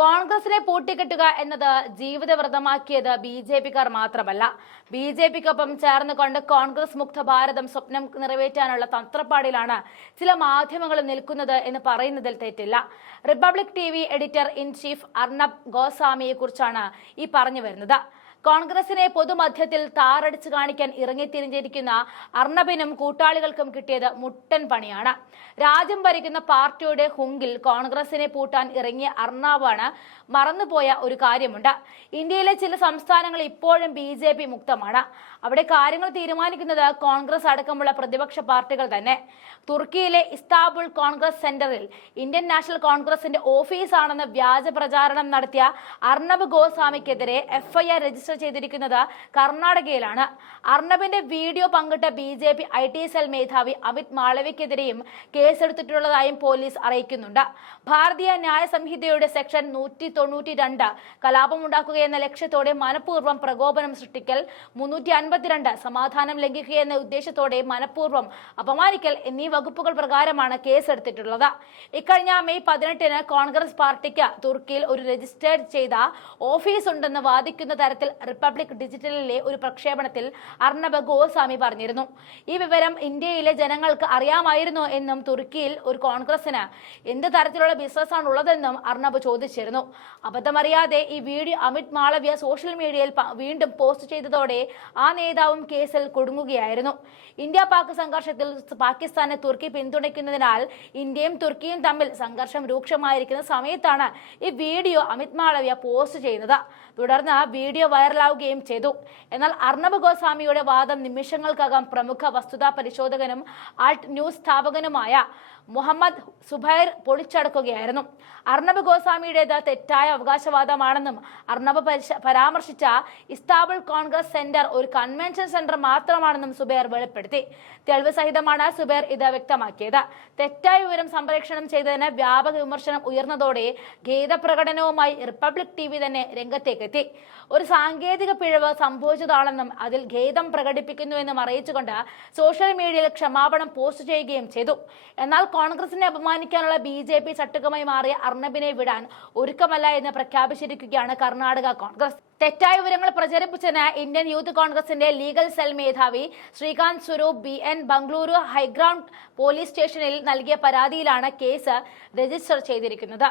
കോൺഗ്രസിനെ പൂട്ടിക്കെട്ടുക എന്നത് ജീവിതവ്രതമാക്കിയത് B J പിക്കാർ മാത്രമല്ല. ബി ജെ പിക്കൊപ്പം ചേർന്നുകൊണ്ട് കോൺഗ്രസ് മുക്ത ഭാരതം സ്വപ്നം നിറവേറ്റാനുള്ള തന്ത്രപ്പാടിലാണ് ചില മാധ്യമങ്ങൾ നിൽക്കുന്നത് എന്ന് പറയുന്നതിൽ തെറ്റില്ല. Republic TV editor in chief Arnab ഗോസ്വാമിയെ കുറിച്ചാണ് ഈ പറഞ്ഞു വരുന്നത് കോൺഗ്രസിനെ പൊതുമധ്യത്തിൽ താറടിച്ചു കാണിക്കാൻ ഇറങ്ങിത്തിരിഞ്ഞിരിക്കുന്ന അർണബിനും കൂട്ടാളികൾക്കും കിട്ടിയത് മുട്ടൻ പണിയാണ്. രാജ്യം ഭരിക്കുന്ന പാർട്ടിയുടെ ഹുങ്കിൽ കോൺഗ്രസിനെ പൂട്ടാൻ ഇറങ്ങിയ അർണാവാണ് മറന്നുപോയ ഒരു കാര്യമുണ്ട്. ഇന്ത്യയിലെ ചില സംസ്ഥാനങ്ങൾ ഇപ്പോഴും ബി ജെ പി മുക്തമാണ്. അവിടെ കാര്യങ്ങൾ തീരുമാനിക്കുന്നത് കോൺഗ്രസ് അടക്കമുള്ള പ്രതിപക്ഷ പാർട്ടികൾ തന്നെ. തുർക്കിയിലെ ഇസ്താബുൾ കോൺഗ്രസ് സെന്ററിൽ ഇന്ത്യൻ നാഷണൽ കോൺഗ്രസിന്റെ ഓഫീസാണെന്ന് വ്യാജ പ്രചാരണം നടത്തിയ അർണബ് ഗോസ്വാമിക്കെതിരെ എഫ്ഐആർ രജിസ്റ്റർ ചെയ്തിരിക്കുന്നത് കർണാടകയിലാണ്. അർണബിന്റെ വീഡിയോ പങ്കിട്ട B J P I T cell മേധാവി അമിത് മാളവിക്കെതിരെയും കേസെടുത്തിട്ടുള്ളതായും പോലീസ് അറിയിക്കുന്നുണ്ട്. ഭാരതീയ ന്യായ സംഹിതയുടെ സെക്ഷൻ നൂറ്റി തൊണ്ണൂറ്റി രണ്ട് കലാപമുണ്ടാക്കുകയെന്ന ലക്ഷ്യത്തോടെ മനഃപൂർവം പ്രകോപനം സൃഷ്ടിക്കൽ മുന്നൂറ്റി അൻപത്തിരണ്ട് സമാധാനം ലംഘിക്കുകയെന്ന ഉദ്ദേശത്തോടെ മനഃപൂർവം അപമാനിക്കൽ എന്നീ വകുപ്പുകൾ പ്രകാരമാണ് കേസെടുത്തിട്ടുള്ളത്. ഇക്കഴിഞ്ഞ മെയ് പതിനെട്ടിന് കോൺഗ്രസ് പാർട്ടിക്ക് തുർക്കിയിൽ ഒരു രജിസ്റ്റർ ചെയ്ത ഓഫീസ് ഉണ്ടെന്ന് വാദിക്കുന്ന തരത്തിൽ റിപ്പബ്ലിക് ഡിജിറ്റലിലെ ഒരു പ്രക്ഷേപണത്തിൽ അർണബ് ഗോസ്വാമി പറഞ്ഞിരുന്നു. ഈ വിവരം ഇന്ത്യയിലെ ജനങ്ങൾക്ക് അറിയാമായിരുന്നു എന്നും തുർക്കിയിൽ ഒരു കോൺഗ്രസിന് എന്ത് തരത്തിലുള്ള ബിസിനസ്സാണ് ഉള്ളതെന്നും അർണബ് ചോദിച്ചിരുന്നു. അബദ്ധമറിയാതെ ഈ വീഡിയോ അമിത് മാളവ്യ സോഷ്യൽ മീഡിയയിൽ വീണ്ടും പോസ്റ്റ് ചെയ്തതോടെ ആ നേതാവും കേസിൽ കുടുങ്ങുകയായിരുന്നു. ഇന്ത്യ പാക് സംഘർഷത്തിൽ പാകിസ്ഥാനെ തുർക്കി പിന്തുണയ്ക്കുന്നതിനാൽ ഇന്ത്യയും തുർക്കിയും തമ്മിൽ സംഘർഷം രൂക്ഷമായിരിക്കുന്ന സമയത്താണ് ഈ വീഡിയോ അമിത് മാളവ്യ പോസ്റ്റ് ചെയ്യുന്നത്. തുടർന്ന് വീഡിയോ വൈറലാവുകയും ചെയ്തു. എന്നാൽ അർണബ് ഗോസ്വാമിയുടെ വാദം നിമിഷങ്ങൾക്കകം പ്രമുഖ വസ്തുതാ പരിശോധകനും ആൾട്ട് ന്യൂസ് സ്ഥാപകനുമായ മുഹമ്മദ് സുബൈർ പൊളിച്ചടക്കുകയായിരുന്നു. അർണബ് ഗോസ്വാമിയുടേത് തെറ്റായ അവകാശവാദമാണെന്നും അർണബ് പരാമർശിച്ച ഇസ്താബിൾ കോൺഗ്രസ് സെന്റർ ഒരു കൺവെൻഷൻ സെന്റർ മാത്രമാണെന്നും സുബൈർ വെളിപ്പെടുത്തി. തെളിവ് സഹിതമാണ് സുബൈർ ഇത് വ്യക്തമാക്കിയത്. തെറ്റായ വിവരം സംപ്രേക്ഷണം ചെയ്തതിന് വ്യാപക വിമർശനം ഉയർന്നതോടെ ഖേദപ്രകടനവുമായി റിപ്പബ്ലിക് ടി തന്നെ രംഗത്തേക്കെത്തി. ഒരു സാങ്കേതിക പിഴവ് സംഭവിച്ചതാണെന്നും അതിൽ ഖേദം പ്രകടിപ്പിക്കുന്നുവെന്നും അറിയിച്ചുകൊണ്ട് സോഷ്യൽ മീഡിയയിൽ ക്ഷമാപണം പോസ്റ്റ് ചെയ്യുകയും ചെയ്തു. എന്നാൽ കോൺഗ്രസിനെ അപമാനിക്കാനുള്ള ബി ജെ പി ചട്ടുകമായി മാറിയ അർണബിനെ വിടാൻ ഒരുക്കമല്ല എന്ന് പ്രഖ്യാപിച്ചിരിക്കുകയാണ് കർണാടക കോൺഗ്രസ്. തെറ്റായ വിവരങ്ങൾ പ്രചരിപ്പിച്ചതിന് ഇന്ത്യൻ യൂത്ത് കോൺഗ്രസിന്റെ ലീഗൽ സെൽ മേധാവി Srikanth Swaroop B N Bengaluru High Ground police സ്റ്റേഷനിൽ നൽകിയ പരാതിയിലാണ് കേസ് രജിസ്റ്റർ ചെയ്തിരിക്കുന്നത്.